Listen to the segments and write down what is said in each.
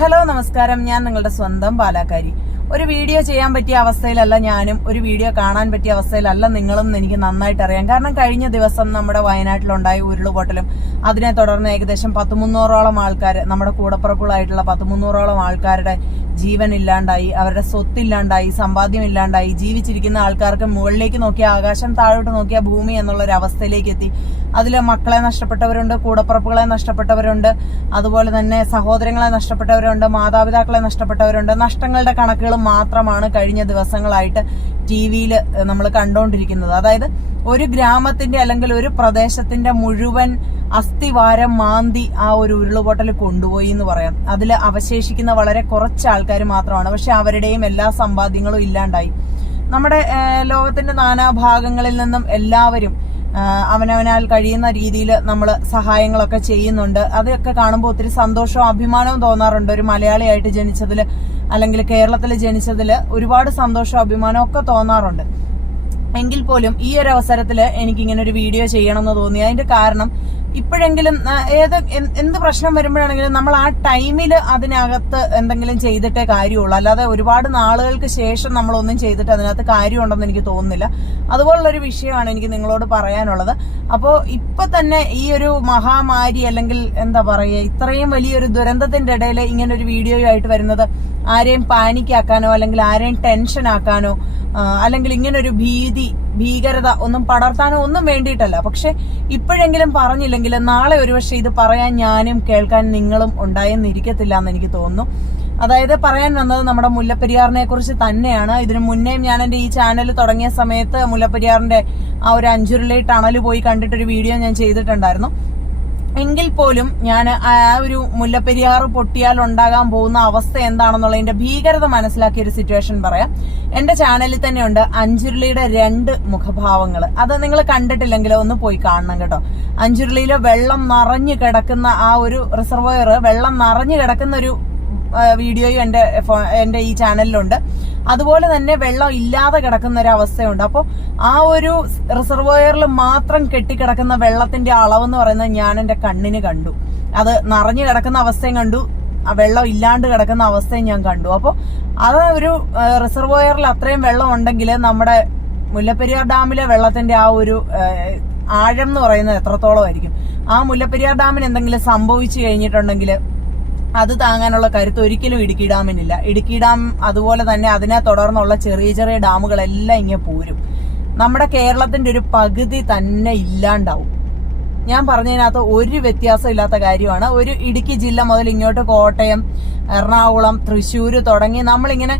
Hello നമസ്കാരം. ഞാൻ നിങ്ങളുടെ സ്വന്തം പാലാക്കാരി ഒരു വീഡിയോ ചെയ്യാൻ പറ്റിയ അവസ്ഥയിലല്ല ഞാനും ഒരു വീഡിയോ കാണാൻ പറ്റിയ അവസ്ഥയിലല്ല നിങ്ങളും എന്ന് എനിക്ക് നന്നായിട്ട് അറിയാം. കാരണം കഴിഞ്ഞ ദിവസം നമ്മുടെ വയനാട്ടിലുണ്ടായ ഉരുളുപൊട്ടലും അതിനെ തുടർന്ന് ഏകദേശം പത്ത് മുന്നൂറോളം ആൾക്കാർ നമ്മുടെ കൂടപ്പുറപ്പുകളായിട്ടുള്ള പത്ത് മുന്നൂറോളം ആൾക്കാരുടെ ജീവൻ ഇല്ലാണ്ടായി അവരുടെ സ്വത്തില്ലാണ്ടായി സമ്പാദ്യം ഇല്ലാണ്ടായി ജീവിച്ചിരിക്കുന്ന ആൾക്കാർക്ക് മുകളിലേക്ക് നോക്കിയ ആകാശം താഴോട്ട് നോക്കിയ ഭൂമി എന്നുള്ള ഒരു അവസ്ഥയിലേക്ക് എത്തി. അതിൽ മക്കളെ നഷ്ടപ്പെട്ടവരുണ്ട് കൂടപ്പുറപ്പുകളെ നഷ്ടപ്പെട്ടവരുണ്ട് അതുപോലെ തന്നെ സഹോദരങ്ങളെ നഷ്ടപ്പെട്ടവരുണ്ട് മാതാപിതാക്കളെ നഷ്ടപ്പെട്ടവരുണ്ട്. നഷ്ടങ്ങളുടെ കണക്കുകൾ മാത്രമാണ് കഴിഞ്ഞ ദിവസങ്ങളായിട്ട് ടി വിയിൽ നമ്മൾ കണ്ടുകൊണ്ടിരിക്കുന്നത് അതായത് ഒരു ഗ്രാമത്തിന്റെ അല്ലെങ്കിൽ ഒരു പ്രദേശത്തിന്റെ മുഴുവൻ അസ്ഥിവാരം മാന്തി ആ ഒരു ഉരുളുപൊട്ടൽ കൊണ്ടുപോയി എന്ന് പറയാം. അതിൽ അവശേഷിക്കുന്ന വളരെ കുറച്ച് ആൾക്കാർ മാത്രമാണ്. പക്ഷെ അവരുടെയും എല്ലാ സമ്പാദ്യങ്ങളും ഇല്ലാണ്ടായി. നമ്മുടെ ലോകത്തിന്റെ നാനാഭാഗങ്ങളിൽ നിന്നും എല്ലാവരും അവനവനാൽ കഴിയുന്ന രീതിയിൽ നമ്മൾ സഹായങ്ങളൊക്കെ ചെയ്യുന്നുണ്ട്. അതൊക്കെ കാണുമ്പോൾ ഒത്തിരി സന്തോഷവും അഭിമാനവും തോന്നാറുണ്ട്. ഒരു മലയാളിയായിട്ട് ജനിച്ചതിൽ അല്ലെങ്കിൽ കേരളത്തിൽ ജനിച്ചതിൽ ഒരുപാട് സന്തോഷവും അഭിമാനവും ഒക്കെ തോന്നാറുണ്ട്. എങ്കിൽ പോലും ഈ ഒരു അവസരത്തിൽ എനിക്ക് ഇങ്ങനെ ഒരു വീഡിയോ ചെയ്യണമെന്ന് തോന്നി. അതിന്റെ കാരണം ഇപ്പോഴെങ്കിലും ഏത് എന്ത് പ്രശ്നം വരുമ്പോഴാണെങ്കിലും നമ്മൾ ആ ടൈമിൽ അതിനകത്ത് എന്തെങ്കിലും ചെയ്തിട്ടേ കാര്യമുള്ളൂ. അല്ലാതെ ഒരുപാട് നാളുകൾക്ക് ശേഷം നമ്മളൊന്നും ചെയ്തിട്ട് അതിനകത്ത് കാര്യമുണ്ടെന്ന് എനിക്ക് തോന്നുന്നില്ല. അതുപോലുള്ളൊരു വിഷയമാണ് എനിക്ക് നിങ്ങളോട് പറയാനുള്ളത്. അപ്പോൾ ഇപ്പൊ തന്നെ ഈ ഒരു മഹാമാരി അല്ലെങ്കിൽ എന്താ പറയുക ഇത്രയും വലിയൊരു ദുരന്തത്തിന്റെ ഇടയിൽ ഇങ്ങനെ ഒരു വീഡിയോ ആയിട്ട് വരുന്നത് ആരെയും പാനിക്കാക്കാനോ അല്ലെങ്കിൽ ആരെയും ആ, അല്ലെങ്കിൽ ഇങ്ങനെ ഒരു ഭീതി ഭീകരത ഒന്നും പടർത്താനോ ഒന്നും വേണ്ടിയിട്ടല്ല. പക്ഷെ ഇപ്പോഴെങ്കിലും പറഞ്ഞില്ലെങ്കിൽ നാളെ ഒരുപക്ഷെ ഇത് പറയാൻ ഞാനും കേൾക്കാൻ നിങ്ങളും ഉണ്ടായെന്നിരിക്കത്തില്ല എന്ന് എനിക്ക് തോന്നുന്നു. അതായത് പറയാൻ വന്നത് നമ്മുടെ മുല്ലപ്പെരിയാറിനെ കുറിച്ച് തന്നെയാണ്. ഇതിനു മുന്നേയും ഞാൻ എന്റെ ഈ ചാനൽ തുടങ്ങിയ സമയത്ത് മുല്ലപ്പെരിയാറിന്റെ ആ ഒരു അഞ്ചുരുളി ടണൽ പോയി കണ്ടിട്ടൊരു വീഡിയോ ഞാൻ ചെയ്തിട്ടുണ്ടായിരുന്നു. എങ്കിൽ പോലും ഞാൻ ആ ഒരു മുല്ലപ്പെരിയാർ പൊട്ടിയാൽ ഉണ്ടാകാൻ പോകുന്ന അവസ്ഥ എന്താണെന്നുള്ളതിന്റെ ഭീകരത മനസ്സിലാക്കിയ ഒരു സിറ്റുവേഷൻ പറയാം. എന്റെ ചാനലിൽ തന്നെയുണ്ട് അഞ്ചുരുളിയുടെ രണ്ട് മുഖഭാവങ്ങൾ അത് നിങ്ങൾ കണ്ടിട്ടില്ലെങ്കിൽ ഒന്ന് പോയി കാണണം കേട്ടോ. അഞ്ചുരുളിയിലെ വെള്ളം നിറഞ്ഞു കിടക്കുന്ന ആ ഒരു റിസർവോയർ വെള്ളം നിറഞ്ഞു കിടക്കുന്ന ഒരു വീഡിയോയും എന്റെ ഫോ- എന്റെ ഈ ചാനലിലുണ്ട് അതുപോലെ തന്നെ വെള്ളം ഇല്ലാതെ കിടക്കുന്ന ഒരു അവസ്ഥയുണ്ട് അപ്പോൾ ആ ഒരു റിസർവോയറിൽ മാത്രം കെട്ടിക്കിടക്കുന്ന വെള്ളത്തിന്റെ അളവ് എന്ന് പറയുന്നത് ഞാൻ എന്റെ കണ്ണിന് കണ്ടു. അത് നിറഞ്ഞു കിടക്കുന്ന അവസ്ഥയും കണ്ടു. ആ വെള്ളം ഇല്ലാണ്ട് കിടക്കുന്ന അവസ്ഥയും ഞാൻ കണ്ടു. അപ്പോൾ അത് ഒരു റിസർവോയറിൽ അത്രയും വെള്ളം ഉണ്ടെങ്കിൽ നമ്മുടെ മുല്ലപ്പെരിയാർ ഡാമിലെ വെള്ളത്തിന്റെ ആ ഒരു ആഴം എന്ന് പറയുന്നത് എത്രത്തോളം ആയിരിക്കും? ആ മുല്ലപ്പെരിയാർ ഡാമിന് എന്തെങ്കിലും സംഭവിച്ചു കഴിഞ്ഞിട്ടുണ്ടെങ്കിൽ അത് താങ്ങാനുള്ള കരുത്ത് ഒരിക്കലും ഇടുക്കി ഡാമിനില്ല. ഇടുക്കി ഡാം അതുപോലെ തന്നെ അതിനെ തുടർന്നുള്ള ചെറിയ ചെറിയ ഡാമുകളെല്ലാം ഇങ്ങനെ പോരും. നമ്മുടെ കേരളത്തിന്റെ ഒരു പകുതി തന്നെ ഇല്ലാണ്ടാവും. ഞാൻ പറഞ്ഞതിനകത്ത് ഒരു വ്യത്യാസം ഇല്ലാത്ത കാര്യമാണ്. ഒരു ഇടുക്കി ജില്ല മുതൽ ഇങ്ങോട്ട് കോട്ടയം എറണാകുളം തൃശ്ശൂർ തുടങ്ങി നമ്മളിങ്ങനെ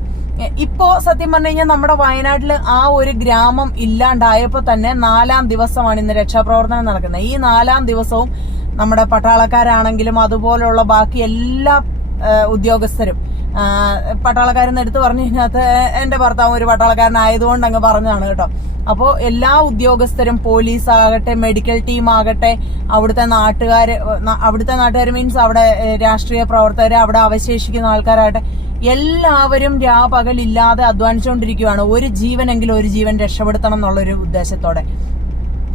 ഇപ്പോ സത്യം പറഞ്ഞു കഴിഞ്ഞാൽ നമ്മുടെ വയനാട്ടിൽ ആ ഒരു ഗ്രാമം ഇല്ലാണ്ടായപ്പോ തന്നെ നാലാം ദിവസമാണ് ഇന്ന് രക്ഷാപ്രവർത്തനം നടക്കുന്നത്. ഈ നാലാം ദിവസവും നമ്മുടെ പട്ടാളക്കാരാണെങ്കിലും അതുപോലെയുള്ള ബാക്കി എല്ലാ ഉദ്യോഗസ്ഥരും. പട്ടാളക്കാരെന്ന് എടുത്തു പറഞ്ഞു കഴിഞ്ഞാൽ എന്റെ ഭർത്താവ് ഒരു പട്ടാളക്കാരനായതുകൊണ്ട് അങ്ങ് പറഞ്ഞതാണ് കേട്ടോ. അപ്പോൾ എല്ലാ ഉദ്യോഗസ്ഥരും പോലീസ് ആകട്ടെ മെഡിക്കൽ ടീം ആകട്ടെ അവിടുത്തെ നാട്ടുകാർ അവിടുത്തെ നാട്ടുകാർ മീൻസ് അവിടെ രാഷ്ട്രീയ പ്രവർത്തകർ അവിടെ അവശേഷിക്കുന്ന ആൾക്കാരാകട്ടെ എല്ലാവരും രാപകലില്ലാതെ അധ്വാനിച്ചുകൊണ്ടിരിക്കുകയാണ് ഒരു ജീവനെങ്കിലും ഒരു ജീവൻ രക്ഷപ്പെടുത്തണം എന്നുള്ളൊരു ഉദ്ദേശത്തോടെ.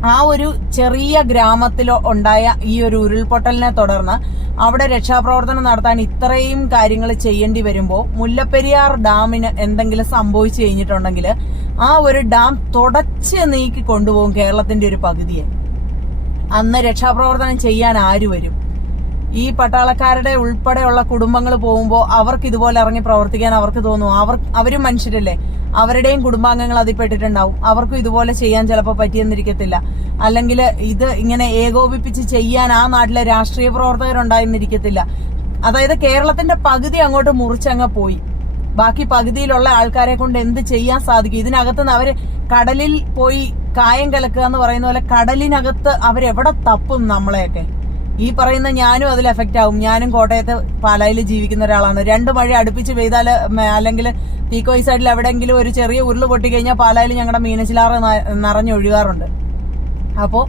ആ ഒരു ചെറിയ ഗ്രാമത്തിൽ ഉണ്ടായ ഈ ഒരു ഉരുൾപൊട്ടലിനെ തുടർന്ന് അവിടെ രക്ഷാപ്രവർത്തനം നടത്താൻ ഇത്രയും കാര്യങ്ങൾ ചെയ്യേണ്ടി വരുമ്പോൾ മുല്ലപ്പെരിയാർ ഡാമിന് എന്തെങ്കിലും സംഭവിച്ചു കഴിഞ്ഞിട്ടുണ്ടെങ്കിൽ ആ ഒരു ഡാം തുടച്ച് നീക്കി കൊണ്ടുപോകും കേരളത്തിന്റെ ഒരു പകുതിയെ. അന്ന് രക്ഷാപ്രവർത്തനം ചെയ്യാൻ ആര് വരും? ഈ പട്ടാളക്കാരുടെ ഉൾപ്പെടെയുള്ള കുടുംബങ്ങൾ പോകുമ്പോൾ അവർക്ക് ഇതുപോലെ ഇറങ്ങി പ്രവർത്തിക്കാൻ അവർക്ക് തോന്നും. അവർ അവരും മനുഷ്യരല്ലേ? അവരുടെയും കുടുംബാംഗങ്ങൾ അതിൽ പെട്ടിട്ടുണ്ടാവും. അവർക്കും ഇതുപോലെ ചെയ്യാൻ ചിലപ്പോൾ പറ്റിയെന്നിരിക്കത്തില്ല. അല്ലെങ്കിൽ ഇത് ഇങ്ങനെ ഏകോപിപ്പിച്ച് ചെയ്യാൻ ആ നാട്ടിലെ രാഷ്ട്രീയ പ്രവർത്തകരുണ്ടായെന്നിരിക്കത്തില്ല. അതായത് കേരളത്തിന്റെ പകുതി അങ്ങോട്ട് മുറിച്ചങ്ങ് പോയി. ബാക്കി പകുതിയിലുള്ള ആൾക്കാരെ കൊണ്ട് എന്ത് ചെയ്യാൻ സാധിക്കും? ഇതിനകത്ത് നിന്ന് അവർ കടലിൽ പോയി കായം കലക്കുക എന്ന് പറയുന്ന പോലെ കടലിനകത്ത് അവരെവിടെ തപ്പും നമ്മളെയൊക്കെ? ഈ പറയുന്ന ഞാനും അതിൽ എഫക്റ്റ് ആവും. ഞാനും കോട്ടയത്ത് പാലായിൽ ജീവിക്കുന്ന ഒരാളാണ്. രണ്ട് മഴ അടുപ്പിച്ച് പെയ്താൽ അല്ലെങ്കിൽ തീക്കോയി സൈഡിൽ എവിടെയെങ്കിലും ഒരു ചെറിയ ഉരുൾ പൊട്ടിക്കഴിഞ്ഞാൽ പാലായിൽ ഞങ്ങളുടെ മീനച്ചിലാറ് നിറഞ്ഞൊഴുകാറുണ്ട് അപ്പോൾ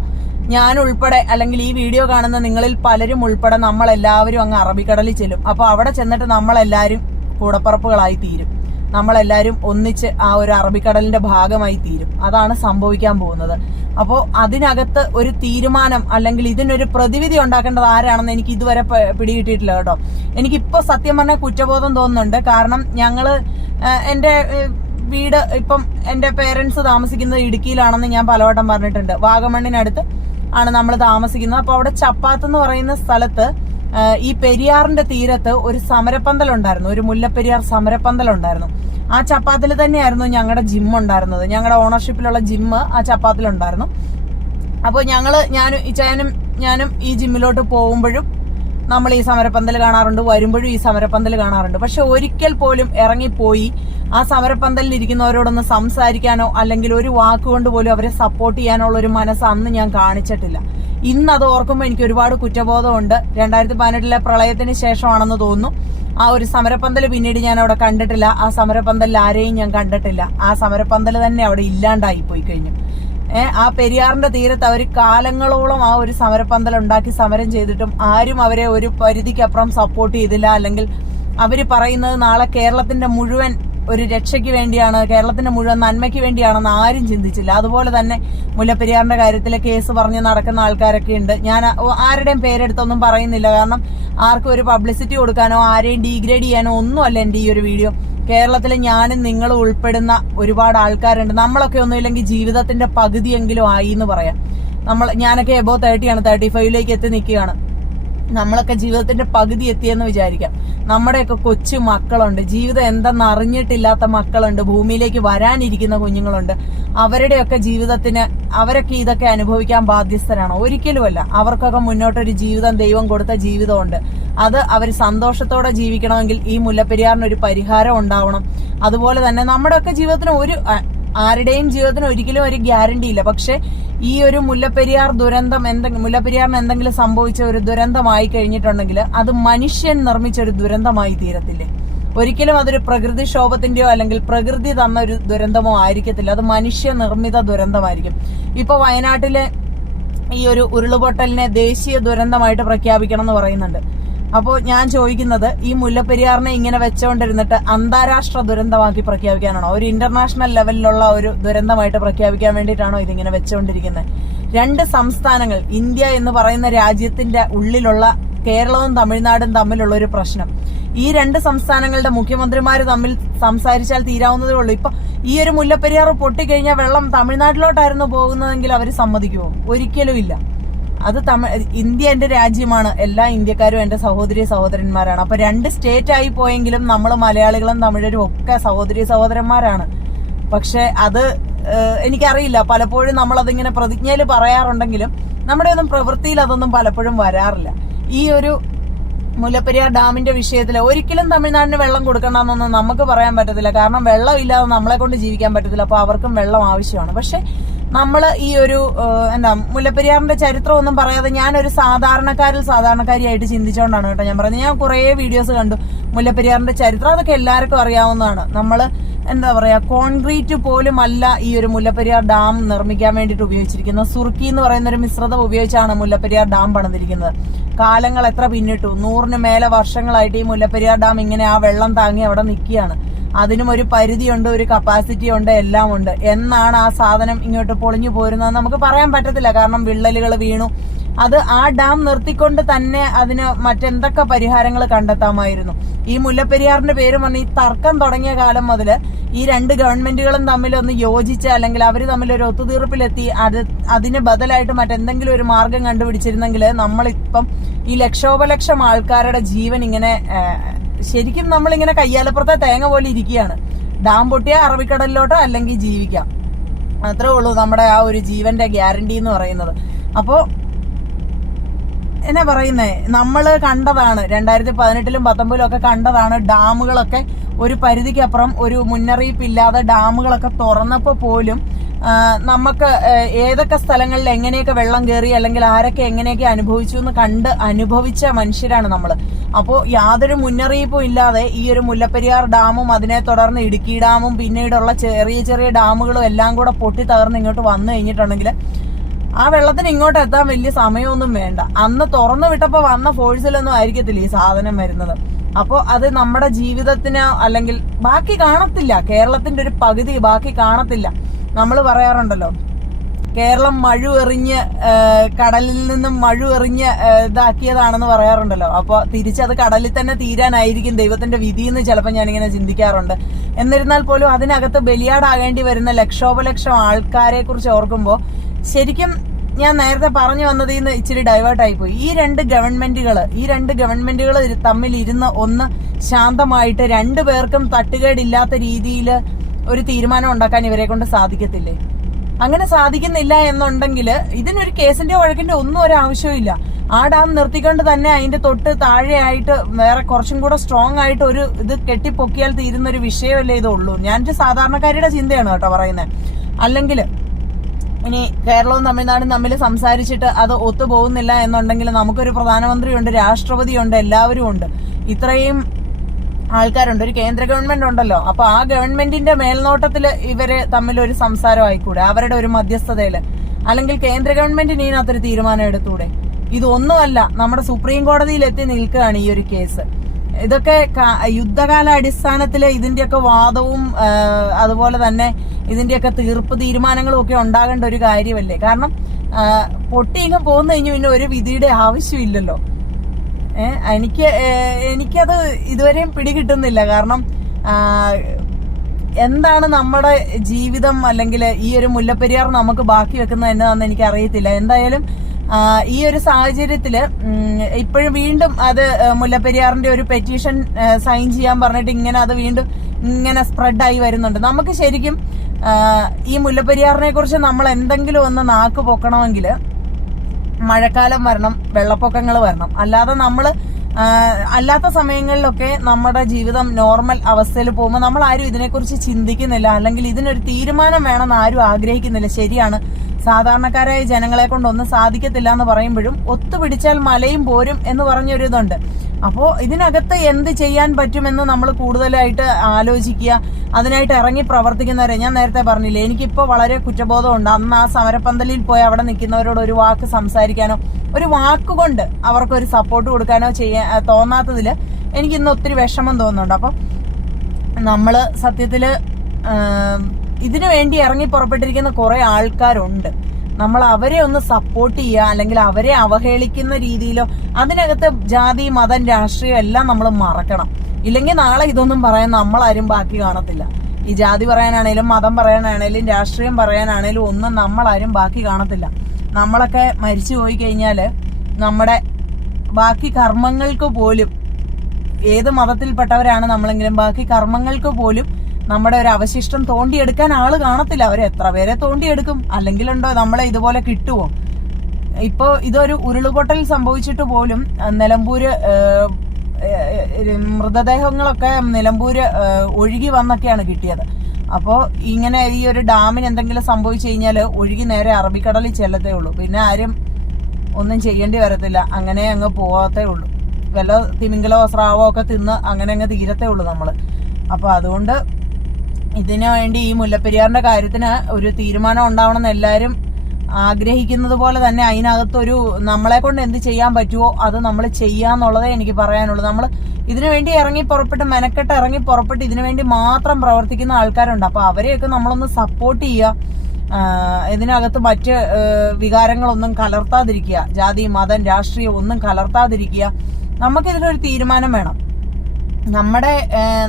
ഞാൻ ഉൾപ്പെടെ അല്ലെങ്കിൽ ഈ വീഡിയോ കാണുന്ന നിങ്ങളിൽ പലരും ഉൾപ്പെടെ നമ്മളെല്ലാവരും അങ്ങ് അറബിക്കടലിൽ ചെല്ലും. അപ്പോൾ അവിടെ ചെന്നിട്ട് നമ്മളെല്ലാവരും കൂടപ്പറപ്പുകളായി തീരും. നമ്മളെല്ലാരും ഒന്നിച്ച് ആ ഒരു അറബിക്കടലിന്റെ ഭാഗമായി തീരും. അതാണ് സംഭവിക്കാൻ പോകുന്നത്. അപ്പോൾ അതിനകത്ത് ഒരു തീരുമാനം അല്ലെങ്കിൽ ഇതിനൊരു പ്രതിവിധി ഉണ്ടാക്കേണ്ടത് ആരാണെന്ന് എനിക്ക് ഇതുവരെ പിടികിട്ടിയിട്ടില്ല കേട്ടോ. എനിക്കിപ്പോ സത്യം പറഞ്ഞ കുറ്റബോധം തോന്നുന്നുണ്ട്. കാരണം ഞങ്ങൾ എന്റെ വീട് ഇപ്പം എന്റെ പേരൻസ് താമസിക്കുന്നത് ഇടുക്കിയിലാണെന്ന് ഞാൻ പലവട്ടം പറഞ്ഞിട്ടുണ്ട്. വാഗമണ്ണിനടുത്ത് ആണ് നമ്മൾ താമസിക്കുന്നത്. അപ്പൊ അവിടെ ചപ്പാത്ത് എന്ന് പറയുന്ന സ്ഥലത്ത് ഈ പെരിയാറിന്റെ തീരത്ത് ഒരു സമരപ്പന്തൽ ഉണ്ടായിരുന്നു. ഒരു മുല്ലപ്പെരിയാർ സമരപ്പന്തൽ ഉണ്ടായിരുന്നു. ആ ചപ്പാത്തിൽ തന്നെയായിരുന്നു ഞങ്ങളുടെ ജിം ഉണ്ടായിരുന്നത്. ഞങ്ങളുടെ ഓണർഷിപ്പിലുള്ള ജിമ്മ് ആ ചപ്പാത്തിലുണ്ടായിരുന്നു. അപ്പോൾ ഞങ്ങൾ ഞാനും ഇച്ചായനും ഞാനും ഈ ജിമ്മിലോട്ട് പോകുമ്പോഴും നമ്മൾ ഈ സമരപ്പന്തൽ കാണാറുണ്ട്. വരുമ്പോഴും ഈ സമരപ്പന്തൽ കാണാറുണ്ട്. പക്ഷെ ഒരിക്കൽ പോലും ഇറങ്ങിപ്പോയി ആ സമരപ്പന്തലിൽ ഇരിക്കുന്നവരോടൊന്ന് സംസാരിക്കാനോ അല്ലെങ്കിൽ ഒരു വാക്കുകൊണ്ട് പോലും അവരെ സപ്പോർട്ട് ചെയ്യാനോ ഉള്ള ഒരു മനസ്സ് അന്ന് ഞാൻ കാണിച്ചിട്ടില്ല. ഇന്ന് അത് ഓർക്കുമ്പോൾ എനിക്ക് ഒരുപാട് കുറ്റബോധമുണ്ട്. രണ്ടായിരത്തി പതിനെട്ടിലെ പ്രളയത്തിന് ശേഷമാണെന്ന് തോന്നുന്നു. ആ ഒരു സമരപ്പന്തൽ പിന്നീട് ഞാൻ അവിടെ കണ്ടിട്ടില്ല. ആ സമരപ്പന്തലിൽ ആരെയും ഞാൻ കണ്ടിട്ടില്ല. ആ സമരപ്പന്തൽ തന്നെ അവിടെ ഇല്ലാണ്ടായി പോയി കഴിഞ്ഞു. ആ പെരിയാറിന്റെ തീരത്ത് അവർ കാലങ്ങളോളം ആ ഒരു സമരപ്പന്തൽ ഉണ്ടാക്കി സമരം ചെയ്തിട്ടും ആരും അവരെ ഒരു പരിധിക്കപ്പുറം സപ്പോർട്ട് ചെയ്തില്ല. അല്ലെങ്കിൽ അവർ പറയുന്നത് നാളെ കേരളത്തിന്റെ മുഴുവൻ ഒരു രക്ഷയ്ക്ക് വേണ്ടിയാണ് കേരളത്തിന്റെ മുഴുവൻ നന്മയ്ക്ക് വേണ്ടിയാണെന്ന് ആരും ചിന്തിച്ചില്ല. അതുപോലെ തന്നെ മുല്ലപ്പെരിയാറിന്റെ കാര്യത്തിൽ കേസ് പറഞ്ഞ് നടക്കുന്ന ആൾക്കാരൊക്കെ ഉണ്ട്. ഞാൻ ആരുടെയും പേരെടുത്തൊന്നും പറയുന്നില്ല. കാരണം ആർക്കും ഒരു പബ്ലിസിറ്റി കൊടുക്കാനോ ആരെയും ഡീഗ്രേഡ് ചെയ്യാനോ ഒന്നുമല്ല എന്റെ ഈ ഒരു വീഡിയോ. കേരളത്തിൽ ഞാനും നിങ്ങളും ഉൾപ്പെടുന്ന ഒരുപാട് ആൾക്കാരുണ്ട്. നമ്മളൊക്കെ ഒന്നുമില്ലെങ്കിൽ ജീവിതത്തിന്റെ പകുതിയെങ്കിലും ആയി എന്ന് പറയാം. നമ്മൾ ഞാനൊക്കെ എബോ തേർട്ടിയാണ് തേർട്ടി ഫൈവിലേക്ക് എത്തി നിൽക്കുകയാണ്. നമ്മളൊക്കെ ജീവിതത്തിന്റെ പകുതി എത്തിയെന്ന് വിചാരിക്കാം. നമ്മുടെയൊക്കെ കൊച്ചു മക്കളുണ്ട്. ജീവിതം എന്തെന്ന് അറിഞ്ഞിട്ടില്ലാത്ത മക്കളുണ്ട്. ഭൂമിയിലേക്ക് വരാനിരിക്കുന്ന കുഞ്ഞുങ്ങളുണ്ട്. അവരുടെയൊക്കെ ജീവിതത്തിന് അവരൊക്കെ ഇതൊക്കെ അനുഭവിക്കാൻ ബാധ്യസ്ഥരാണ്. ഒരിക്കലുമല്ല. അവർക്കൊക്കെ മുന്നോട്ടൊരു ജീവിതം ദൈവം കൊടുത്ത ജീവിതമുണ്ട്. അത് അവർ സന്തോഷത്തോടെ ജീവിക്കണമെങ്കിൽ ഈ മുല്ലപ്പെരിയാറിന് ഒരു പരിഹാരം ഉണ്ടാവണം. അതുപോലെ തന്നെ നമ്മുടെയൊക്കെ ജീവിതത്തിന് ഒരു ആരുടെയും ജീവിതത്തിന് ഒരിക്കലും ഒരു ഗ്യാരണ്ടി ഇല്ല പക്ഷെ ഈ ഒരു മുല്ലപ്പെരിയാർ ദുരന്തം എന്തെങ്കിലും മുല്ലപ്പെരിയാറിന് എന്തെങ്കിലും സംഭവിച്ച ഒരു ദുരന്തമായി കഴിഞ്ഞിട്ടുണ്ടെങ്കിൽ അത് മനുഷ്യൻ നിർമ്മിച്ച ഒരു ദുരന്തമായി തീരത്തില്ലേ? ഒരിക്കലും അതൊരു പ്രകൃതിക്ഷോഭത്തിന്റെയോ അല്ലെങ്കിൽ പ്രകൃതി തന്ന ഒരു ദുരന്തമോ ആയിരിക്കത്തില്ല. അത് മനുഷ്യ നിർമ്മിത ദുരന്തമായിരിക്കും. ഇപ്പൊ വയനാട്ടിലെ ഈ ഒരു ഉരുളുപൊട്ടലിനെ ദേശീയ ദുരന്തമായിട്ട് പ്രഖ്യാപിക്കണം എന്ന് പറയുന്നുണ്ട്. അപ്പോൾ ഞാൻ ചോദിക്കുന്നത് ഈ മുല്ലപ്പെരിയാറിനെ ഇങ്ങനെ വെച്ചുകൊണ്ടിരുന്നിട്ട് അന്താരാഷ്ട്ര ദുരന്തമാക്കി പ്രഖ്യാപിക്കാനാണോ? ഒരു ഇന്റർനാഷണൽ ലെവലിലുള്ള ഒരു ദുരന്തമായിട്ട് പ്രഖ്യാപിക്കാൻ വേണ്ടിയിട്ടാണോ ഇതിങ്ങനെ വെച്ചുകൊണ്ടിരിക്കുന്നത്? രണ്ട് സംസ്ഥാനങ്ങൾ ഇന്ത്യ എന്ന് പറയുന്ന രാജ്യത്തിന്റെ ഉള്ളിലുള്ള കേരളവും തമിഴ്നാടും തമ്മിലുള്ള ഒരു പ്രശ്നം. ഈ രണ്ട് സംസ്ഥാനങ്ങളുടെ മുഖ്യമന്ത്രിമാര് തമ്മിൽ സംസാരിച്ചാൽ തീരാവുന്നതേ ഉള്ളൂ. ഇപ്പൊ ഈ ഒരു മുല്ലപ്പെരിയാർ പൊട്ടിക്കഴിഞ്ഞാൽ വെള്ളം തമിഴ്നാട്ടിലോട്ടായിരുന്നു പോകുന്നതെങ്കിൽ അവർ സമ്മതിക്കുമോ? ഒരിക്കലും ഇല്ല. അത് തമിഴ് ഇന്ത്യ എന്റെ രാജ്യമാണ്. എല്ലാ ഇന്ത്യക്കാരും എന്റെ സഹോദരി സഹോദരന്മാരാണ്. അപ്പൊ രണ്ട് സ്റ്റേറ്റ് ആയി പോയെങ്കിലും നമ്മൾ മലയാളികളും തമിഴരും ഒക്കെ സഹോദരി സഹോദരന്മാരാണ്. പക്ഷെ അത് എനിക്കറിയില്ല. പലപ്പോഴും നമ്മൾ അതിങ്ങനെ പ്രതിജ്ഞയിൽ പറയാറുണ്ടെങ്കിലും നമ്മുടെ ഒന്നും പ്രവൃത്തിയിൽ അതൊന്നും പലപ്പോഴും വരാറില്ല. ഈ ഒരു മുല്ലപ്പെരിയാർ ഡാമിന്റെ വിഷയത്തിൽ ഒരിക്കലും തമിഴ്നാടിന് വെള്ളം കൊടുക്കണമെന്നൊന്നും നമുക്ക് പറയാൻ പറ്റത്തില്ല. കാരണം വെള്ളം ഇല്ലാതെ നമ്മളെ കൊണ്ട് ജീവിക്കാൻ പറ്റത്തില്ല. അപ്പൊ അവർക്കും വെള്ളം ആവശ്യമാണ്. പക്ഷെ നമ്മൾ ഈ ഒരു എന്താ മുല്ലപ്പെരിയാറിന്റെ ചരിത്രം ഒന്നും പറയാതെ ഞാനൊരു സാധാരണക്കാരിൽ സാധാരണക്കാരിയായിട്ട് ചിന്തിച്ചുകൊണ്ടാണ് കേട്ടോ ഞാൻ പറയുന്നത്. ഞാൻ കുറേ വീഡിയോസ് കണ്ടു മുല്ലപ്പെരിയാറിന്റെ ചരിത്രം. അതൊക്കെ എല്ലാവർക്കും അറിയാവുന്നതാണ്. നമ്മൾ എന്താ പറയാ കോൺക്രീറ്റ് പോലും അല്ല ഈ ഒരു മുല്ലപ്പെരിയാർ ഡാം നിർമ്മിക്കാൻ വേണ്ടിയിട്ട് ഉപയോഗിച്ചിരിക്കുന്നത്. സുർക്കി എന്ന് പറയുന്ന ഒരു മിശ്രിതം ഉപയോഗിച്ചാണ് മുല്ലപ്പെരിയാർ ഡാം പണിതിരിക്കുന്നത്. കാലങ്ങൾ എത്ര പിന്നിട്ടു? നൂറിന് മേലെ വർഷങ്ങളായിട്ട് ഈ മുല്ലപ്പെരിയാർ ഡാം ഇങ്ങനെ ആ വെള്ളം താങ്ങി അവിടെ നിൽക്കുകയാണ്. അതിനും ഒരു പരിധിയുണ്ട് ഒരു കപ്പാസിറ്റി ഉണ്ട് എല്ലാം ഉണ്ട്. എന്നാണ് ആ സാധനം ഇങ്ങോട്ട് പൊളിഞ്ഞു പോരുന്നത് നമുക്ക് പറയാൻ പറ്റത്തില്ല. കാരണം വിള്ളലുകൾ വീണു. അത് ആ ഡാം നിർത്തിക്കൊണ്ട് തന്നെ അതിന് മറ്റെന്തൊക്കെ പരിഹാരങ്ങൾ കണ്ടെത്താമായിരുന്നു. ഈ മുല്ലപ്പെരിയാറിന്റെ പേര് പറഞ്ഞ് ഈ തർക്കം തുടങ്ങിയ കാലം മുതൽ ഈ രണ്ട് ഗവൺമെന്റുകളും തമ്മിൽ ഒന്ന് യോജിച്ച് അല്ലെങ്കിൽ അവർ തമ്മിൽ ഒരു ഒത്തുതീർപ്പിലെത്തി അത് അതിന് ബദലായിട്ട് മറ്റെന്തെങ്കിലും ഒരു മാർഗം കണ്ടുപിടിച്ചിരുന്നെങ്കിൽ നമ്മളിപ്പം ഈ ലക്ഷോപലക്ഷം ആൾക്കാരുടെ ജീവൻ ഇങ്ങനെ ശരിക്കും നമ്മളിങ്ങനെ കയ്യാലപ്പുറത്തെ തേങ്ങ പോലെ ഇരിക്കുകയാണ്. ഡാം പൊട്ടിയ അറബിക്കടലിലോട്ടോ അല്ലെങ്കിൽ ജീവിക്കാം. അത്രേ ഉള്ളൂ നമ്മുടെ ആ ഒരു ജീവന്റെ ഗ്യാരണ്ടി എന്ന് പറയുന്നത്. അപ്പോ എന്നാ പറയുന്നേ? നമ്മൾ കണ്ടതാണ് രണ്ടായിരത്തി പതിനെട്ടിലും പത്തൊമ്പതിലും ഒക്കെ കണ്ടതാണ് ഡാമുകളൊക്കെ ഒരു പരിധിക്കപ്പുറം ഒരു മുന്നറിയിപ്പില്ലാതെ ഡാമുകളൊക്കെ തുറന്നപ്പോ പോലും നമുക്ക് ഏതൊക്കെ സ്ഥലങ്ങളിൽ എങ്ങനെയൊക്കെ വെള്ളം കയറി അല്ലെങ്കിൽ ആരൊക്കെ എങ്ങനെയൊക്കെ അനുഭവിച്ചു എന്ന് കണ്ട് അനുഭവിച്ച മനുഷ്യരാണ് നമ്മൾ അപ്പോൾ യാതൊരു മുന്നറിയിപ്പും ഇല്ലാതെ ഈ ഒരു മുല്ലപ്പെരിയാർ ഡാമും അതിനെ തുടർന്ന് ഇടുക്കി ഡാമും പിന്നീടുള്ള ചെറിയ ചെറിയ ഡാമുകളും എല്ലാം കൂടെ പൊട്ടി തകർന്ന് ഇങ്ങോട്ട് വന്നു കഴിഞ്ഞിട്ടുണ്ടെങ്കിൽ ആ വെള്ളത്തിന് ഇങ്ങോട്ട് എത്താൻ വലിയ സമയമൊന്നും വേണ്ട. അന്ന് തുറന്നു വിട്ടപ്പോൾ വന്ന ഫോഴ്സിലൊന്നും ആയിരിക്കത്തില്ല ഈ സാധനം വരുന്നത്. അപ്പോൾ അത് നമ്മുടെ ജീവിതത്തിന് അല്ലെങ്കിൽ ബാക്കി കാണത്തില്ല. കേരളത്തിന്റെ ഒരു പകുതി ബാക്കി കാണത്തില്ല. നമ്മൾ പറയാറുണ്ടല്ലോ കേരളം മഴു എറിഞ്ഞ് കടലിൽ നിന്നും മഴു എറിഞ്ഞ് ഇതാക്കിയതാണെന്ന് പറയാറുണ്ടല്ലോ. അപ്പൊ തിരിച്ചത് കടലിൽ തന്നെ തീരാനായിരിക്കും ദൈവത്തിന്റെ വിധി എന്ന് ചിലപ്പോൾ ഞാനിങ്ങനെ ചിന്തിക്കാറുണ്ട്. എന്നിരുന്നാൽ പോലും അതിനകത്ത് ബലിയാടാകേണ്ടി വരുന്ന ലക്ഷോപലക്ഷം ആൾക്കാരെ കുറിച്ച് ഓർക്കുമ്പോൾ ശരിക്കും ഞാൻ നേരത്തെ പറഞ്ഞു വന്നതിൽ നിന്ന് ഇച്ചിരി ഡൈവേർട്ട് പോയി. ഈ രണ്ട് ഗവൺമെന്റുകൾ ഈ രണ്ട് ഗവൺമെന്റുകൾ തമ്മിൽ ഇരുന്ന് ഒന്ന് ശാന്തമായിട്ട് രണ്ടു പേർക്കും തട്ടുകേടില്ലാത്ത രീതിയിൽ ഒരു തീരുമാനം ഉണ്ടാക്കാൻ ഇവരെ കൊണ്ട് സാധിക്കത്തില്ലേ? അങ്ങനെ സാധിക്കുന്നില്ല എന്നുണ്ടെങ്കിൽ ഇതിനൊരു കേസിന്റെ വഴക്കിന്റെ ഒന്നും ഒരു ആവശ്യമില്ല ആ ഡാം നിർത്തിക്കൊണ്ട് തന്നെ അതിന്റെ തൊട്ട് താഴെയായിട്ട് വേറെ കുറച്ചും കൂടെ സ്ട്രോങ് ആയിട്ട് ഒരു ഇത് കെട്ടിപ്പൊക്കിയാൽ തീരുന്ന ഒരു വിഷയമല്ലേ ഇതുള്ളൂ. ഞാൻ സാധാരണക്കാരുടെ ചിന്തയാണ് കേട്ടോ പറയുന്നത്. അല്ലെങ്കിൽ ഇനി കേരളവും തമിഴ്നാടും തമ്മിൽ സംസാരിച്ചിട്ട് അത് ഒത്തുപോകുന്നില്ല എന്നുണ്ടെങ്കിൽ നമുക്കൊരു പ്രധാനമന്ത്രിയുണ്ട് രാഷ്ട്രപതിയുണ്ട് എല്ലാവരും ഉണ്ട് ഇത്രയും ആൾക്കാരുണ്ട്. ഒരു കേന്ദ്ര ഗവൺമെന്റ് ഉണ്ടല്ലോ. അപ്പൊ ആ ഗവൺമെന്റിന്റെ മേൽനോട്ടത്തിൽ ഇവർ തമ്മിൽ ഒരു സംസാരം ആയിക്കൂടെ അവരുടെ ഒരു മധ്യസ്ഥതയിൽ. അല്ലെങ്കിൽ കേന്ദ്ര ഗവൺമെന്റിന് ഇതിനകത്തൊരു തീരുമാനം എടുത്തൂടെ? ഇതൊന്നുമല്ല. നമ്മുടെ സുപ്രീം കോടതിയിൽ എത്തി നിൽക്കുകയാണ് ഈ ഒരു കേസ്. ഇതൊക്കെ യുദ്ധകാല അടിസ്ഥാനത്തിൽ ഇതിന്റെയൊക്കെ വാദവും അതുപോലെ തന്നെ ഇതിന്റെയൊക്കെ തീർപ്പ് തീരുമാനങ്ങളും ഒക്കെ ഉണ്ടാകേണ്ട ഒരു കാര്യമല്ലേ? കാരണം പൊട്ടിയെങ്കിലും പോകുന്നു കഴിഞ്ഞു പിന്നെ ഒരു വിധിയുടെ ആവശ്യമില്ലല്ലോ. എനിക്ക് എനിക്കത് ഇതുവരെയും പിടികിട്ടുന്നില്ല. കാരണം എന്താണ് നമ്മുടെ ജീവിതം അല്ലെങ്കിൽ ഈ ഒരു മുല്ലപ്പെരിയാർ നമുക്ക് ബാക്കി വെക്കുന്നത് എന്നതാണെന്ന് എനിക്ക് അറിയത്തില്ല എന്തായാലും ഈ ഒരു സാഹചര്യത്തിൽ ഇപ്പോഴും വീണ്ടും അത് മുല്ലപ്പെരിയാറിന്റെ ഒരു പെറ്റീഷൻ സൈൻ ചെയ്യാൻ പറഞ്ഞിട്ട് ഇങ്ങനെ അത് വീണ്ടും ഇങ്ങനെ സ്പ്രെഡായി വരുന്നുണ്ട്. നമുക്ക് ശരിക്കും ഈ മുല്ലപ്പെരിയാറിനെ കുറിച്ച് നമ്മൾ എന്തെങ്കിലും ഒന്ന് നാക്ക് പൊക്കണമെങ്കിൽ മഴക്കാലം വരണം വെള്ളപ്പൊക്കങ്ങൾ വരണം. അല്ലാതെ നമ്മൾ അല്ലാത്ത സമയങ്ങളിലൊക്കെ നമ്മുടെ ജീവിതം നോർമൽ അവസ്ഥയിൽ പോകുമ്പോൾ നമ്മൾ ആരും ഇതിനെക്കുറിച്ച് ചിന്തിക്കുന്നില്ല. അല്ലെങ്കിൽ ഇതിനൊരു തീരുമാനം വേണമെന്ന് ആരും ആഗ്രഹിക്കുന്നില്ല. ശരിയാണ്. സാധാരണക്കാരായ ജനങ്ങളെ കൊണ്ടൊന്നും സാധിക്കത്തില്ല എന്ന് പറയുമ്പോഴും ഒത്തുപിടിച്ചാൽ മലയും പോരും എന്ന് പറഞ്ഞൊരിതുണ്ട്. അപ്പോൾ ഇതിനകത്ത് എന്ത് ചെയ്യാൻ പറ്റുമെന്ന് നമ്മൾ കൂടുതലായിട്ട് ആലോചിക്കുക അതിനായിട്ട് ഇറങ്ങി പ്രവർത്തിക്കുന്നവരെ ഞാൻ നേരത്തെ പറഞ്ഞില്ലേ എനിക്കിപ്പോൾ വളരെ കുറ്റബോധമുണ്ട്. അന്ന് ആ സമരപ്പന്തലിൽ പോയി അവിടെ നിൽക്കുന്നവരോട് ഒരു വാക്ക് സംസാരിക്കാനോ ഒരു വാക്കുകൊണ്ട് അവർക്കൊരു സപ്പോർട്ട് കൊടുക്കാനോ ചെയ്യാൻ തോന്നാത്തതിൽ എനിക്കിന്ന് ഒത്തിരി വിഷമം തോന്നുന്നുണ്ട്. അപ്പം നമ്മൾ സത്യത്തിൽ ആം, ഇതിനു വേണ്ടി ഇറങ്ങി പുറപ്പെട്ടിരിക്കുന്ന കുറെ ആൾക്കാരുണ്ട്. നമ്മൾ അവരെ ഒന്ന് സപ്പോർട്ട് ചെയ്യുക അല്ലെങ്കിൽ അവരെ അവഹേളിക്കുന്ന രീതിയിലോ അതിനകത്ത് ജാതി മതം രാഷ്ട്രീയം എല്ലാം നമ്മൾ മറക്കണം. ഇല്ലെങ്കിൽ നാളെ ഇതൊന്നും പറയാൻ നമ്മളാരും ബാക്കി കാണത്തില്ല. ഈ ജാതി പറയാനാണേലും മതം പറയാനാണേലും രാഷ്ട്രീയം പറയാനാണേലും ഒന്നും നമ്മളാരും ബാക്കി കാണത്തില്ല. നമ്മളൊക്കെ മരിച്ചു പോയി കഴിഞ്ഞാൽ നമ്മുടെ ബാക്കി കർമ്മങ്ങൾക്ക് പോലും ഏത് മതത്തിൽപ്പെട്ടവരാണ് നമ്മളെങ്കിലും ബാക്കി കർമ്മങ്ങൾക്ക് പോലും നമ്മുടെ ഒരു അവശിഷ്ടം തോണ്ടിയെടുക്കാൻ ആൾ കാണത്തില്ല. അവർ എത്ര പേരെ തോണ്ടിയെടുക്കും? അല്ലെങ്കിലുണ്ടോ നമ്മളെ ഇതുപോലെ കിട്ടുമോ ഇപ്പോ ഇതൊരു ഉരുളുപൊട്ടൽ സംഭവിച്ചിട്ട് പോലും നിലമ്പൂര് മൃതദേഹങ്ങളൊക്കെ നിലമ്പൂര് ഒഴുകി വന്നൊക്കെയാണ് കിട്ടിയത്. അപ്പോൾ ഇങ്ങനെ ഈ ഒരു ഡാമിന് എന്തെങ്കിലും സംഭവിച്ചു കഴിഞ്ഞാൽ ഒഴുകി നേരെ അറബിക്കടലിൽ ചെല്ലത്തേ ഉള്ളൂ. പിന്നെ ആരും ഒന്നും ചെയ്യേണ്ടി വരത്തില്ല. അങ്ങനെ അങ്ങ് പോവാത്തേ ഉള്ളൂ. വല്ല തിമിംഗലോ സ്രാവോ ഒക്കെ തിന്ന് അങ്ങനെ അങ്ങ് തീരത്തേ ഉള്ളൂ നമ്മൾ അപ്പോൾ അതുകൊണ്ട് ഇതിനു വേണ്ടി ഈ മുല്ലപ്പെരിയാറിന്റെ കാര്യത്തിന് ഒരു തീരുമാനം ഉണ്ടാവണമെന്ന് എല്ലാവരും ആഗ്രഹിക്കുന്നത് പോലെ തന്നെ അതിനകത്തൊരു നമ്മളെ കൊണ്ട് എന്ത് ചെയ്യാൻ പറ്റുമോ അത് നമ്മൾ ചെയ്യാന്നുള്ളതേ എനിക്ക് പറയാനുള്ളൂ. നമ്മൾ ഇതിനു വേണ്ടി ഇറങ്ങി പുറപ്പെട്ട് മെനക്കെട്ട് ഇറങ്ങി പുറപ്പെട്ട് ഇതിനു വേണ്ടി മാത്രം പ്രവർത്തിക്കുന്ന ആൾക്കാരുണ്ട്. അപ്പൊ അവരെയൊക്കെ നമ്മളൊന്ന് സപ്പോർട്ട് ചെയ്യുക. ഇതിനകത്ത് മറ്റ് വികാരങ്ങളൊന്നും കലർത്താതിരിക്കുക. ജാതി മതം രാഷ്ട്രീയം ഒന്നും കലർത്താതിരിക്കുക. നമുക്കിതിനൊരു തീരുമാനം വേണം. നമ്മുടെ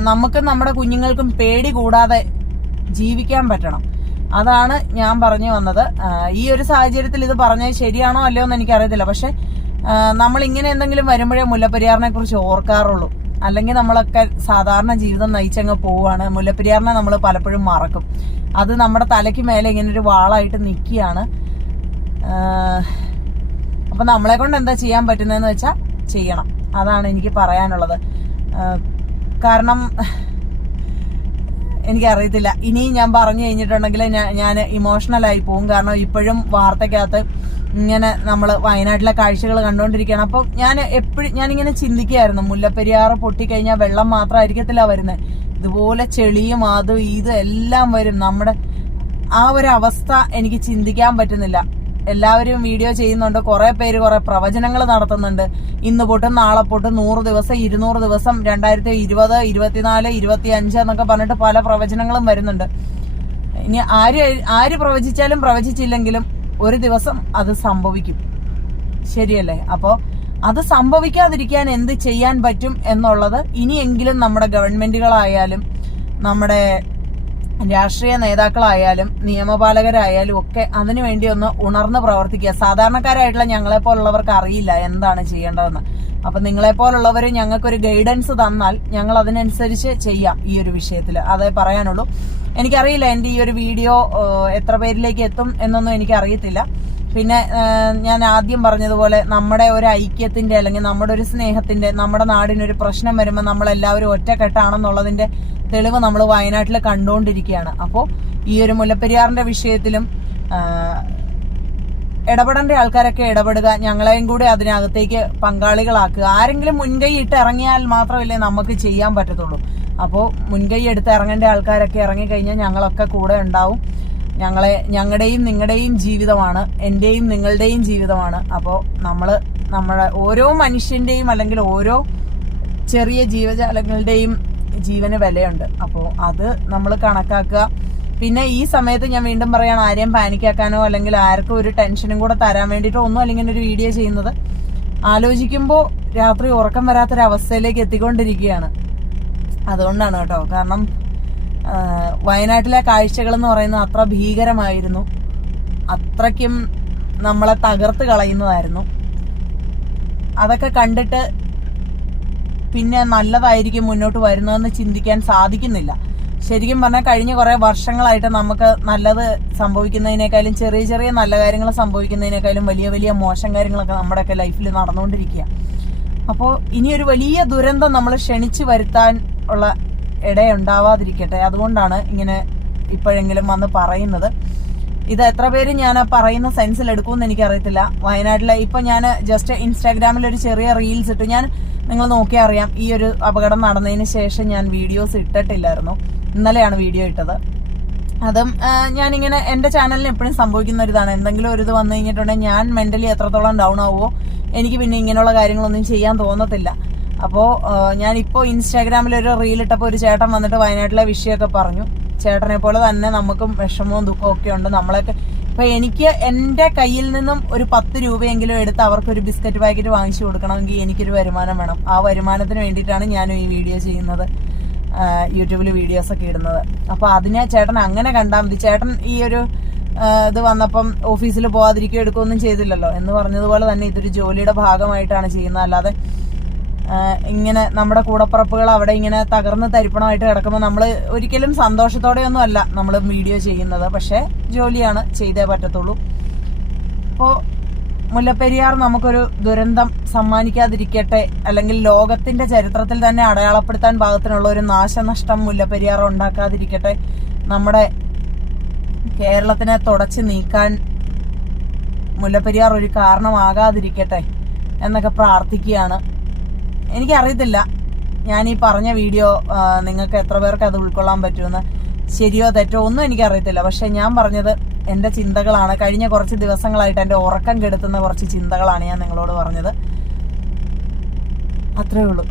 നമുക്കും നമ്മുടെ കുഞ്ഞുങ്ങൾക്കും പേടി കൂടാതെ ജീവിക്കാൻ പറ്റണം. അതാണ് ഞാൻ പറഞ്ഞു വന്നത്. ഈ ഒരു സാഹചര്യത്തിൽ ഇത് പറഞ്ഞത് ശരിയാണോ അല്ലയോ എന്ന് എനിക്കറിയത്തില്ല. പക്ഷെ നമ്മൾ ഇങ്ങനെ എന്തെങ്കിലും വരുമ്പോഴേ മുല്ലപ്പെരിയാറിനെ കുറിച്ച് ഓർക്കാറുള്ളൂ. അല്ലെങ്കിൽ നമ്മളൊക്കെ സാധാരണ ജീവിതം നയിച്ചങ്ങ് പോവുകയാണ്. മുല്ലപ്പെരിയാറിനെ നമ്മൾ പലപ്പോഴും മറക്കും. അത് നമ്മുടെ തലയ്ക്ക് മേലെ ഇങ്ങനെ ഒരു വാളായിട്ട് നിൽക്കുകയാണ്. അപ്പൊ നമ്മളെ കൊണ്ട് എന്താ ചെയ്യാൻ പറ്റുന്നതെന്ന് വെച്ചാൽ ചെയ്യണം. അതാണ് എനിക്ക് പറയാനുള്ളത്. കാരണം എനിക്കറിയത്തില്ല. ഇനി ഞാൻ പറഞ്ഞു കഴിഞ്ഞിട്ടുണ്ടെങ്കിൽ ഞാൻ ഇമോഷണൽ ആയി പോകും കാരണം ഇപ്പോഴും വാർത്തക്കകത്ത് ഇങ്ങനെ നമ്മൾ വയനാട്ടിലെ കാഴ്ചകൾ കണ്ടുകൊണ്ടിരിക്കുകയാണ് അപ്പോൾ ഞാൻ എപ്പോഴും ഞാനിങ്ങനെ ചിന്തിക്കുകയായിരുന്നു മുല്ലപ്പെരിയാറ് പൊട്ടിക്കഴിഞ്ഞാൽ വെള്ളം മാത്രമായിരിക്കത്തില്ല വരുന്നത് ഇതുപോലെ ചെളിയും അതും ഇതും എല്ലാം വരും. നമ്മുടെ ആ ഒരു അവസ്ഥ എനിക്ക് ചിന്തിക്കാൻ പറ്റുന്നില്ല. എല്ലാവരും വീഡിയോ ചെയ്യുന്നുണ്ട്. കുറെ പേര് കുറെ പ്രവചനങ്ങൾ നടത്തുന്നുണ്ട്. ഇന്ന് പൊട്ടും നാളെ പൊട്ടും നൂറ് ദിവസം ഇരുന്നൂറ് ദിവസം രണ്ടായിരത്തി ഇരുപത് ഇരുപത്തിനാല് ഇരുപത്തി അഞ്ച് എന്നൊക്കെ പറഞ്ഞിട്ട് പല പ്രവചനങ്ങളും വരുന്നുണ്ട്. ഇനി ആര് ആര് പ്രവചിച്ചാലും പ്രവചിച്ചില്ലെങ്കിലും ഒരു ദിവസം അത് സംഭവിക്കും. ശരിയല്ലേ? അപ്പോ അത് സംഭവിക്കാതിരിക്കാൻ എന്ത് ചെയ്യാൻ പറ്റും എന്നുള്ളത് ഇനിയെങ്കിലും നമ്മുടെ ഗവൺമെന്റുകളായാലും നമ്മുടെ രാഷ്ട്രീയ നേതാക്കളായാലും നിയമപാലകരായാലും ഒക്കെ അതിനു വേണ്ടി ഒന്ന് ഉണർന്ന് പ്രവർത്തിക്കുക. സാധാരണക്കാരായിട്ടുള്ള ഞങ്ങളെ പോലുള്ളവർക്ക് അറിയില്ല എന്താണ് ചെയ്യേണ്ടതെന്ന്. അപ്പൊ നിങ്ങളെ പോലുള്ളവർ ഞങ്ങൾക്കൊരു ഗൈഡൻസ് തന്നാൽ ഞങ്ങൾ അതിനനുസരിച്ച് ചെയ്യാം ഈ ഒരു വിഷയത്തിൽ. അതേ പറയാനുള്ളൂ. എനിക്കറിയില്ല എന്റെ ഈ ഒരു വീഡിയോ എത്ര പേരിലേക്ക് എത്തും എന്നൊന്നും എനിക്ക് അറിയത്തില്ല പിന്നെ ഞാൻ ആദ്യം പറഞ്ഞതുപോലെ നമ്മുടെ ഒരു ഐക്യത്തിന്റെ അല്ലെങ്കിൽ നമ്മുടെ ഒരു സ്നേഹത്തിന്റെ നമ്മുടെ നാടിനൊരു പ്രശ്നം വരുമ്പോൾ നമ്മൾ എല്ലാവരും ഒറ്റക്കെട്ടാണെന്നുള്ളതിന്റെ തെളിവ് നമ്മൾ വയനാട്ടിൽ കണ്ടുകൊണ്ടിരിക്കുകയാണ് അപ്പോൾ ഈ ഒരു മുല്ലപ്പെരിയാറിന്റെ വിഷയത്തിലും ഇടപെടേണ്ട ആൾക്കാരൊക്കെ ഇടപെടുക ഞങ്ങളെയും കൂടി അതിനകത്തേക്ക് പങ്കാളികളാക്കുക. ആരെങ്കിലും മുൻകൈ ഇട്ട് ഇറങ്ങിയാൽ മാത്രമല്ലേ നമുക്ക് ചെയ്യാൻ പറ്റത്തുള്ളൂ. അപ്പോൾ മുൻകൈ എടുത്ത് ഇറങ്ങേണ്ട ആൾക്കാരൊക്കെ ഇറങ്ങിക്കഴിഞ്ഞാൽ ഞങ്ങളൊക്കെ കൂടെ ഉണ്ടാവും. ഞങ്ങളെ ഞങ്ങളുടെയും നിങ്ങളുടെയും ജീവിതമാണ് എന്റെയും നിങ്ങളുടെയും ജീവിതമാണ്. അപ്പോൾ നമ്മൾ നമ്മളെ ഓരോ മനുഷ്യന്റെയും അല്ലെങ്കിൽ ഓരോ ചെറിയ ജീവജാലങ്ങളുടെയും ജീവന് വിലയുണ്ട്. അപ്പോൾ അത് നമ്മൾ കണക്കാക്കുക. പിന്നെ ഈ സമയത്ത് ഞാൻ വീണ്ടും പറയാണ് ആരെയും പാനിക്കാക്കാനോ അല്ലെങ്കിൽ ആർക്കും ഒരു ടെൻഷനും കൂടെ തരാൻ വേണ്ടിയിട്ടോ ഒന്നും അല്ലെങ്കിൽ ഒരു വീഡിയോ ചെയ്യുന്നത്. ആലോചിക്കുമ്പോൾ രാത്രി ഉറക്കം വരാത്തൊരവസ്ഥയിലേക്ക് എത്തിക്കൊണ്ടിരിക്കുകയാണ്. അതുകൊണ്ടാണ് കേട്ടോ. കാരണം വയനാട്ടിലെ കാഴ്ചകൾ എന്ന് പറയുന്നത് അത്ര ഭീകരമായിരുന്നു. അത്രയ്ക്കും നമ്മളെ തകർത്ത് കളയുന്നതായിരുന്നു. അതൊക്കെ കണ്ടിട്ട് പിന്നെ നല്ലതായിരിക്കും മുന്നോട്ട് വരുന്നതെന്ന് ചിന്തിക്കാൻ സാധിക്കുന്നില്ല. ശരിക്കും പറഞ്ഞാൽ കഴിഞ്ഞ കുറെ വർഷങ്ങളായിട്ട് നമുക്ക് നല്ലത് സംഭവിക്കുന്നതിനേക്കാളും ചെറിയ ചെറിയ നല്ല കാര്യങ്ങൾ സംഭവിക്കുന്നതിനേക്കാളും വലിയ വലിയ മോശം കാര്യങ്ങളൊക്കെ നമ്മുടെയൊക്കെ ലൈഫിൽ നടന്നുകൊണ്ടിരിക്കുക അപ്പോൾ ഇനിയൊരു വലിയ ദുരന്തം നമ്മൾ ക്ഷണിച്ചു വരുത്താൻ ഉള്ള ഇടയുണ്ടാവാതിരിക്കട്ടെ. അതുകൊണ്ടാണ് ഇങ്ങനെ ഇപ്പോഴെങ്കിലും വന്ന് പറയുന്നത്. ഇത് എത്ര പേര് ഞാൻ പറയുന്ന സെൻസിൽ എടുക്കുമെന്ന് എനിക്കറിയത്തില്ല. വയനാട്ടിലെ ഇപ്പൊ ഞാൻ ജസ്റ്റ് ഇൻസ്റ്റാഗ്രാമിൽ ഒരു ചെറിയ റീൽസ് ഇട്ടു. ഞാൻ നിങ്ങൾ നോക്കിയാൽ അറിയാം ഈ ഒരു അപകടം നടന്നതിന് ശേഷം ഞാൻ വീഡിയോസ് ഇട്ടിട്ടില്ലായിരുന്നു. ഇന്നലെയാണ് വീഡിയോ ഇട്ടത്. അതും ഞാനിങ്ങനെ എന്റെ ചാനലിന് എപ്പോഴും സംഭവിക്കുന്ന ഒരു ഇതാണ്. എന്തെങ്കിലും ഒരു ഇത് വന്നു കഴിഞ്ഞിട്ടുണ്ടെങ്കിൽ ഞാൻ മെന്റലി എത്രത്തോളം ഡൗൺ ആവുമോ എനിക്ക് പിന്നെ ഇങ്ങനെയുള്ള കാര്യങ്ങളൊന്നും ചെയ്യാൻ തോന്നത്തില്ല. അപ്പോൾ ഞാൻ ഇപ്പോൾ ഇൻസ്റ്റാഗ്രാമിൽ ഒരു റീൽ ഇട്ടപ്പോൾ ഒരു ചേട്ടൻ വന്നിട്ട് വയനാട്ടിലെ വിഷയമൊക്കെ പറഞ്ഞു. ചേട്ടനെ പോലെ തന്നെ നമുക്കും വിഷമവും ദുഃഖവും ഒക്കെ ഉണ്ട്. നമ്മളൊക്കെ ഇപ്പൊ എനിക്ക് എന്റെ കയ്യിൽ നിന്നും ഒരു പത്ത് രൂപയെങ്കിലും എടുത്ത് അവർക്ക് ഒരു ബിസ്ക്കറ്റ് പാക്കറ്റ് വാങ്ങിച്ചു കൊടുക്കണമെങ്കിൽ എനിക്കൊരു വരുമാനം വേണം. ആ വരുമാനത്തിന് വേണ്ടിയിട്ടാണ് ഞാനും ഈ വീഡിയോ ചെയ്യുന്നത്. യൂട്യൂബിൽ വീഡിയോസ് ഒക്കെ ഇടുന്നത്. അപ്പൊ അതിനെ ചേട്ടൻ അങ്ങനെ കണ്ടാൽ മതി. ചേട്ടൻ ഈ ഒരു ഇത് വന്നപ്പം ഓഫീസിൽ പോവാതിരിക്കുകയോ എടുക്കുകയൊന്നും ചെയ്തില്ലല്ലോ എന്ന് പറഞ്ഞതുപോലെ തന്നെ ഇതൊരു ജോലിയുടെ ഭാഗമായിട്ടാണ് ചെയ്യുന്നത്. അല്ലാതെ ഇങ്ങനെ നമ്മുടെ കൂടപ്പുറപ്പുകൾ അവിടെ ഇങ്ങനെ തകർന്ന് തരിപ്പണമായിട്ട് കിടക്കുമ്പോൾ നമ്മൾ ഒരിക്കലും സന്തോഷത്തോടെയൊന്നും അല്ല നമ്മൾ വീഡിയോ ചെയ്യുന്നത്. പക്ഷേ ജോലിയാണ് ചെയ്തേ പറ്റത്തുള്ളൂ. അപ്പോൾ മുല്ലപ്പെരിയാർ നമുക്കൊരു ദുരന്തം സമ്മാനിക്കാതിരിക്കട്ടെ അല്ലെങ്കിൽ ലോകത്തിന്റെ ചരിത്രത്തിൽ തന്നെ അടയാളപ്പെടുത്താൻ പാകത്തിനുള്ള ഒരു നാശനഷ്ടം മുല്ലപ്പെരിയാർ ഉണ്ടാക്കാതിരിക്കട്ടെ നമ്മുടെ കേരളത്തിനെ തുടച്ചു നീക്കാൻ മുല്ലപ്പെരിയാർ ഒരു കാരണമാകാതിരിക്കട്ടെ എന്നൊക്കെ പ്രാർത്ഥിക്കുകയാണ്. എനിക്കറിയത്തില്ല. ഞാൻ ഈ പറഞ്ഞ വീഡിയോ നിങ്ങൾക്ക് എത്ര പേർക്ക് അത് ഉൾക്കൊള്ളാൻ പറ്റുമെന്ന് ശരിയോ തെറ്റോ ഒന്നും എനിക്കറിയത്തില്ല. പക്ഷെ ഞാൻ പറഞ്ഞത് എന്റെ ചിന്തകളാണ്. കഴിഞ്ഞ കുറച്ച് ദിവസങ്ങളായിട്ട് എന്റെ ഉറക്കം കെടുത്തുന്ന കുറച്ച് ചിന്തകളാണ് ഞാൻ നിങ്ങളോട് പറഞ്ഞത്. അത്രേ ഉള്ളൂ.